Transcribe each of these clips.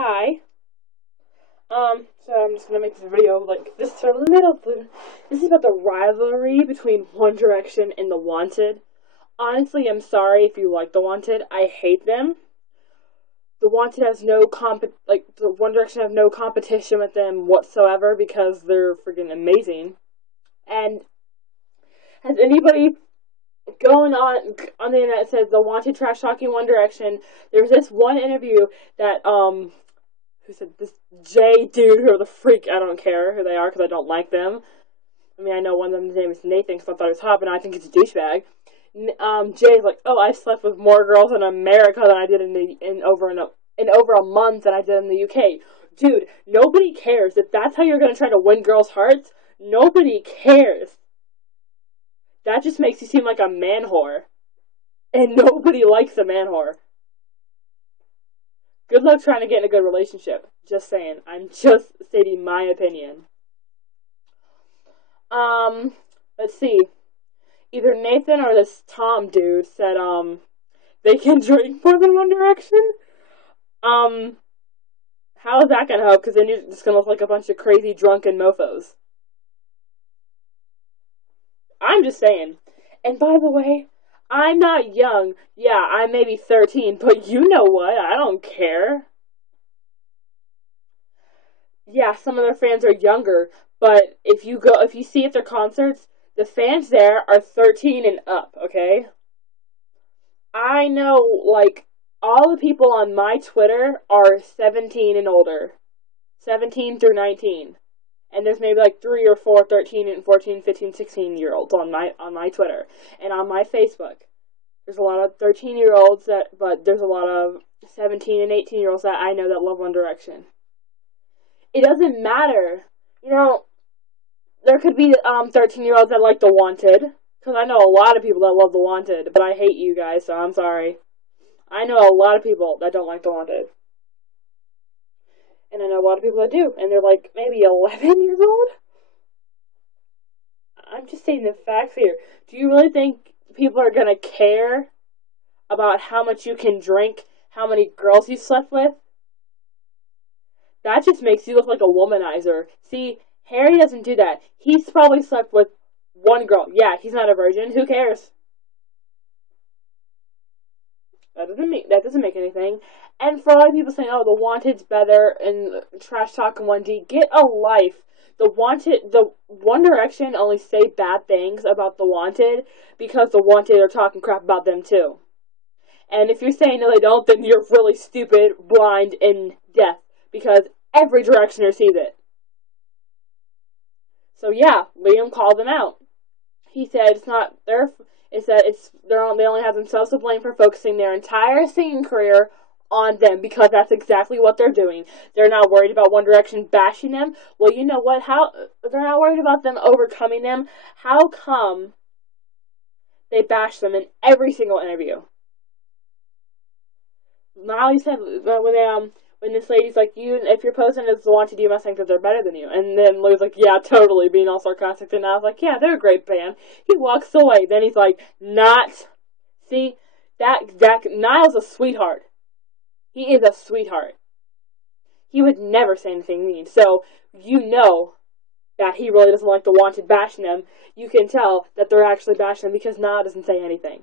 Hi. So I'm just gonna make this video like this is a little. This is about the rivalry between One Direction and The Wanted. Honestly, I'm sorry if you like The Wanted. I hate them. The Wanted has no the One Direction have no competition with them whatsoever because they're freaking amazing. And has anybody going on the internet said The Wanted trash talking One Direction? There's this one interview that who said this J dude, who the freak, I don't care who they are because I don't like them. I mean, I know one of them's name is Nathan because I thought he was hot, but I think he's a douchebag. Jay's like, oh, I slept with more girls in America than I did in over a month than I did in the UK. Dude, nobody cares. If that's how you're going to try to win girls' hearts, nobody cares. That just makes you seem like a man whore. And nobody likes a man whore. Good luck trying to get in a good relationship. Just saying. I'm just stating my opinion. Let's see. Either Nathan or this Tom dude said, they can drink more than One Direction? How is that gonna help? Because then you're just gonna look like a bunch of crazy drunken mofos. I'm just saying. And by the way, I'm not young. Yeah, I'm maybe 13, but you know what? I don't care. Yeah, some of their fans are younger, but if you see at their concerts, the fans there are 13 and up, okay? I know, like, all the people on my Twitter are 17 and older. 17 through 19. And there's maybe like 3 or 4 13 and 14, 15, 16-year-olds on my Twitter. And on my Facebook. There's a lot of 13-year-olds but there's a lot of 17 and 18-year-olds that I know that love One Direction. It doesn't matter. You know, there could be 13-year-olds that like The Wanted. Because I know a lot of people that love The Wanted. But I hate you guys, so I'm sorry. I know a lot of people that don't like The Wanted. And I know a lot of people that do. And they're like maybe 11 years old? I'm just stating the facts here. Do you really think people are going to care about how much you can drink, how many girls you slept with? That just makes you look like a womanizer. See, Harry doesn't do that. He's probably slept with one girl. Yeah, he's not a virgin. Who cares? That doesn't make anything. And for a lot of people saying, oh, The Wanted's better and trash talking 1D, get a life. The One Direction only say bad things about The Wanted because The Wanted are talking crap about them too. And if you're saying no they don't, then you're really stupid, blind, and deaf. Because every Directioner sees it. So yeah, Liam called them out. He said it's not their... they only have themselves to blame for focusing their entire singing career on them because that's exactly what they're doing. They're not worried about One Direction bashing them. Well, you know what? They're not worried about them overcoming them. How come they bash them in every single interview? Molly said when this lady's like, if you're posing as The Wanted, you must think that they're better than you. And then Lou's like, yeah, totally, being all sarcastic. And I was like, yeah, they're a great band. He walks away. Then he's like, not. See, Niall's a sweetheart. He is a sweetheart. He would never say anything mean. So, you know that he really doesn't like The Wanted bashing them. You can tell that they're actually bashing them because Niall doesn't say anything.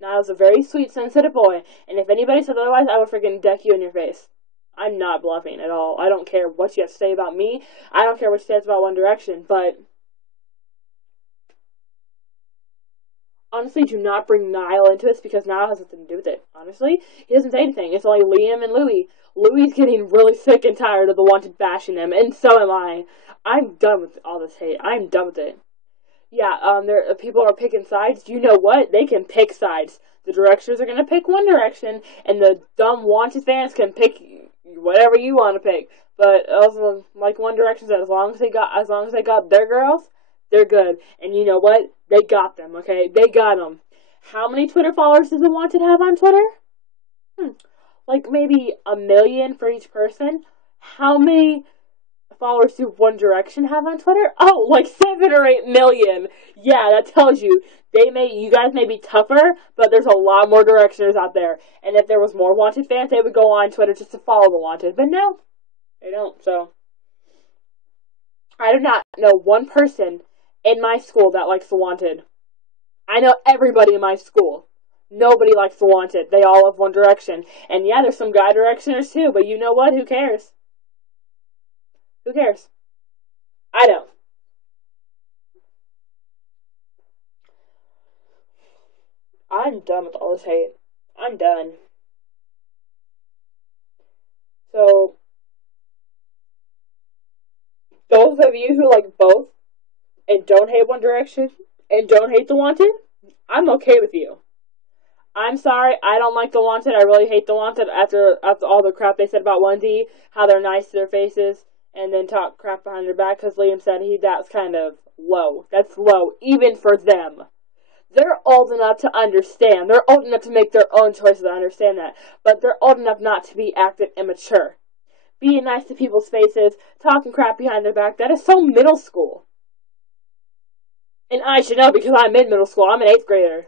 Niall's a very sweet, sensitive boy. And if anybody said otherwise, I will freaking deck you in your face. I'm not bluffing at all. I don't care what you have to say about me. I don't care what you say about One Direction. But honestly, do not bring Niall into this because Niall has nothing to do with it. Honestly, he doesn't say anything. It's only Liam and Louis. Louis's getting really sick and tired of The Wanted bashing them, and so am I. I'm done with all this hate. I'm done with it. Yeah, people are picking sides. You know what? They can pick sides. The Directioners are gonna pick One Direction, and the dumb Wanted fans can pick whatever you want to pick. But also, like One Direction said, as long as they got their girls, they're good. And you know what? They got them, okay? They got them. How many Twitter followers does The Wanted have on Twitter? Like maybe 1 million for each person. How many followers do One Direction have on Twitter? Oh, like 7 or 8 million. Yeah, that tells you you guys may be tougher, but there's a lot more Directioners out there. And if there was more Wanted fans, they would go on Twitter just to follow the Wanted. But no, they don't. So I do not know one person in my school that likes the Wanted. I know everybody in my school. Nobody likes the Wanted. They all love One Direction. And yeah, there's some guy Directioners too, but you know what? Who cares? Who cares? I don't. I'm done with all this hate. I'm done. So, those of you who like both and don't hate One Direction and don't hate the Wanted, I'm okay with you. I'm sorry, I don't like the Wanted. I really hate the Wanted after all the crap they said about 1D, how they're nice to their faces, and then talk crap behind their back, because Liam said that's kind of low. That's low, even for them. They're old enough to understand. They're old enough to make their own choices. I understand that. But they're old enough not to be acting immature. Being nice to people's faces, talking crap behind their back, that is so middle school. And I should know because I'm in middle school. I'm an 8th grader.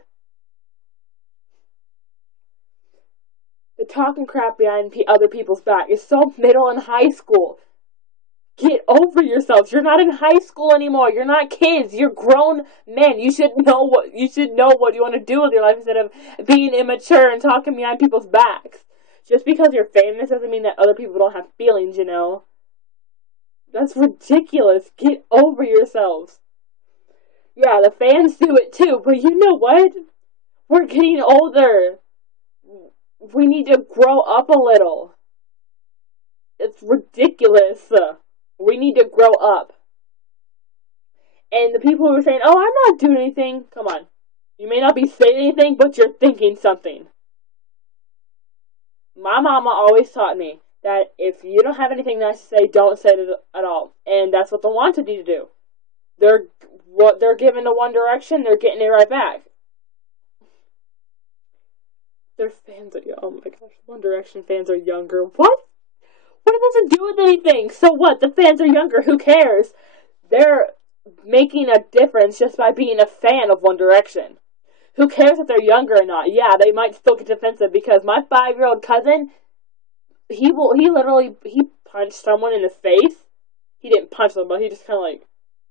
The talking crap behind other people's back is so middle and high school. Get over yourselves. You're not in high school anymore. You're not kids. You're grown men. You should know what you want to do with your life instead of being immature and talking behind people's backs. Just because you're famous doesn't mean that other people don't have feelings, you know. That's ridiculous. Get over yourselves. Yeah, the fans do it too, but you know what? We're getting older. We need to grow up a little. It's ridiculous. We need to grow up. And the people who are saying, oh, I'm not doing anything, come on. You may not be saying anything, but you're thinking something. My mama always taught me that if you don't have anything nice to say, don't say it at all. And that's what the Wanted need to do. They're given to One Direction, they're getting it right back. Their fans are young. Oh my gosh, One Direction fans are younger. What? What does it do with anything? So what? The fans are younger. Who cares? They're making a difference just by being a fan of One Direction. Who cares if they're younger or not? Yeah, they might still get defensive because my 5-year-old cousin, he punched someone in the face. He didn't punch them, but he just kind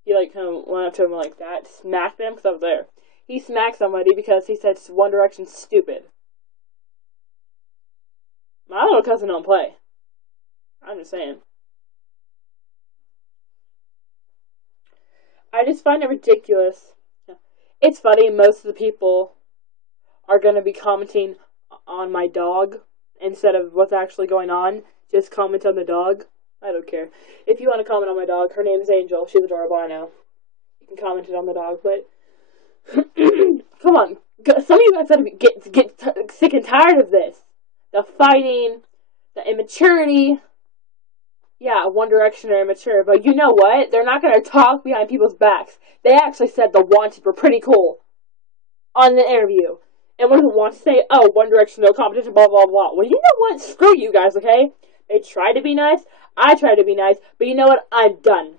of went up to him like that, smacked them because I was there. He smacked somebody because he said One Direction's stupid. My little cousin don't play. I'm just saying. I just find it ridiculous. It's funny, most of the people are going to be commenting on my dog instead of what's actually going on. Just comment on the dog. I don't care. If you want to comment on my dog, her name is Angel. She's adorable, I know. You can comment it on the dog, but come on. Some of you guys gotta get sick and tired of this. The fighting, the immaturity. Yeah, One Direction are immature, but you know what? They're not going to talk behind people's backs. They actually said the Wanted were pretty cool on the interview. And what do the Wanted say? Oh, One Direction, no competition, blah, blah, blah. Well, you know what? Screw you guys, okay? They tried to be nice. I tried to be nice. But you know what? I'm done.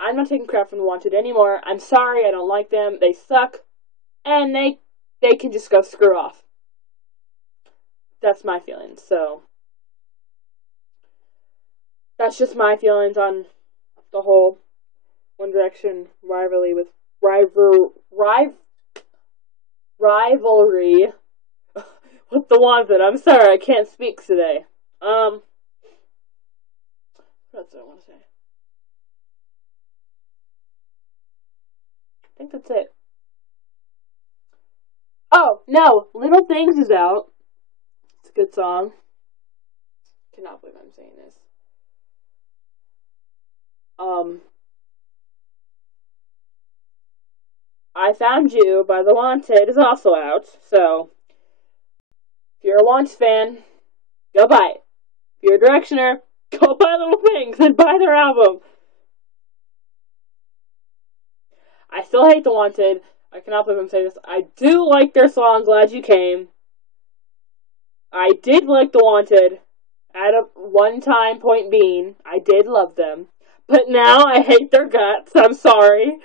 I'm not taking crap from the Wanted anymore. I'm sorry. I don't like them. They suck. And they can just go screw off. That's my feelings, so that's just my feelings on the whole One Direction rivalry with rivalry with the Wanted. I'm sorry, I can't speak today. What else do I want to say? I think that's it. Oh, no, Little Things is out. It's a good song. I cannot believe I'm saying this. I Found You by The Wanted is also out, so if you're a Wanted fan, go buy it. If you're a Directioner, go buy Little Things and buy their album. I still hate The Wanted. I cannot believe I'm saying this. I do like their song, Glad You Came. I did like The Wanted. At a one time point being, I did love them. But now I hate their guts. I'm sorry.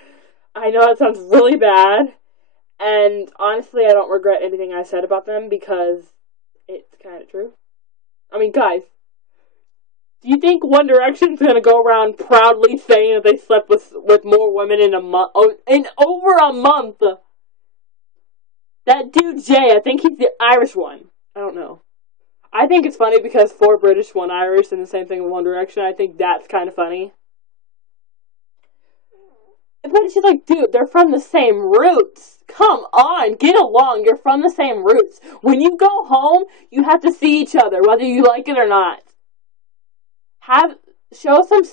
I know that sounds really bad. And honestly, I don't regret anything I said about them because it's kind of true. I mean, guys, do you think One Direction's gonna go around proudly saying that they slept with more women in a month, in over a month? That dude Jay, I think he's the Irish one. I don't know. I think it's funny because 4 British, 1 Irish, and the same thing with One Direction. I think that's kind of funny. But she's like, dude, they're from the same roots. Come on, get along. You're from the same roots. When you go home, you have to see each other, whether you like it or not. Show some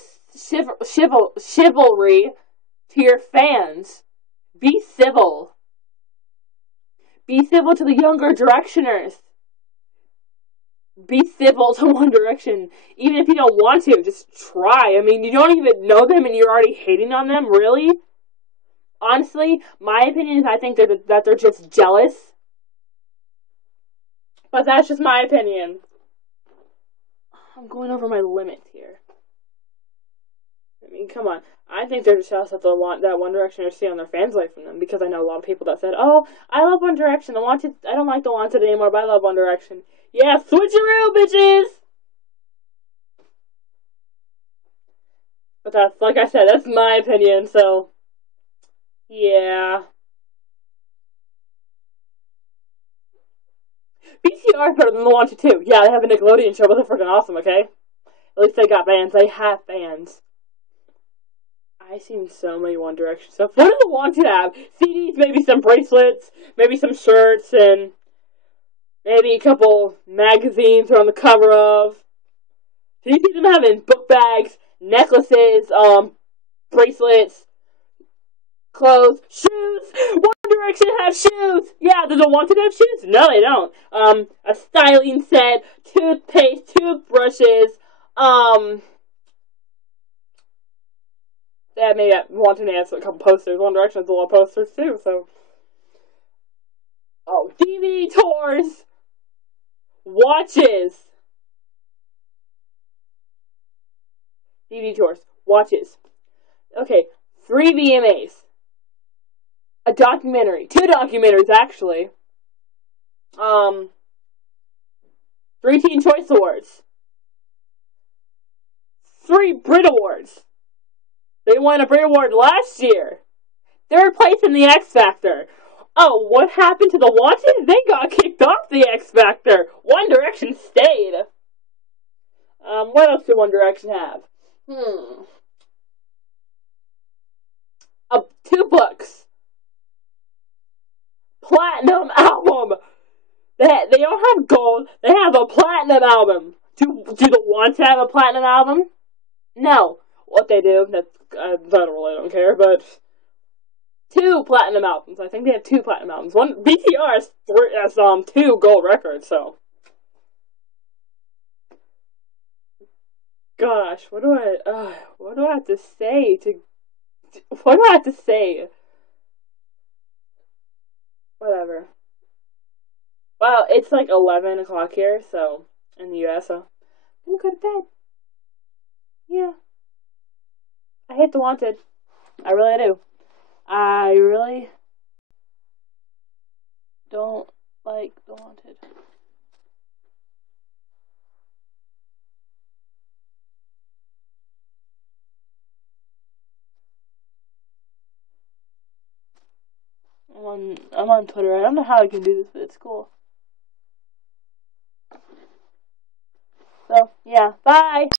chivalry to your fans. Be civil. Be civil to the younger Directioners. Be civil to One Direction. Even if you don't want to, just try. I mean, you don't even know them and you're already hating on them? Really? Honestly, my opinion is I think that they're just jealous. But that's just my opinion. I'm going over my limit here. I mean, come on. I think they're just jealous that that One Direction are stealing their fans away from them, because I know a lot of people that said, "Oh, I love One Direction. I don't like the Wanted anymore, but I love One Direction." Yeah, switcheroo, bitches! But that's, like I said, that's my opinion, so... yeah. BCR is better than the Wanted too. Yeah, they have a Nickelodeon show, but they're freaking awesome, okay? At least they got fans. They have fans. I've seen so many One Direction stuff. What do the Wanted have? CDs, maybe some bracelets, maybe some shirts, and maybe a couple magazines they're on the cover of. Do you see them having book bags, necklaces, bracelets, clothes, shoes? One Direction have shoes! Yeah, does the Wanted have shoes? No, they don't. A styling set, toothpaste, toothbrushes, yeah, maybe Wanted has a couple posters. One Direction has a lot of posters too, so. Oh, DVD tours! Watches! DVD tours. Watches. Okay, 3 VMAs. A documentary. 2 documentaries, actually. 3 Teen Choice Awards. 3 Brit Awards. They won a Brit Award last year. 3rd place in the X Factor. Oh, what happened to the Wanted? They got kicked off the X Factor. One Direction stayed. What else did One Direction have? 2 books. Platinum album. They don't have gold. They have a platinum album. Do the Wanted have a platinum album? No. What they do, I don't care, but 2 platinum albums. I think they have 2 platinum albums. One BTR has 2 gold records. So, gosh, what do I have to say to? What do I have to say? Whatever. Well, it's like 11 o'clock here, so in the U.S. So I'm going to bed. Yeah. I hate the Wanted. I really do. I really don't like the Wanted. I'm on Twitter. I don't know how I can do this, but it's cool. So, yeah. Bye!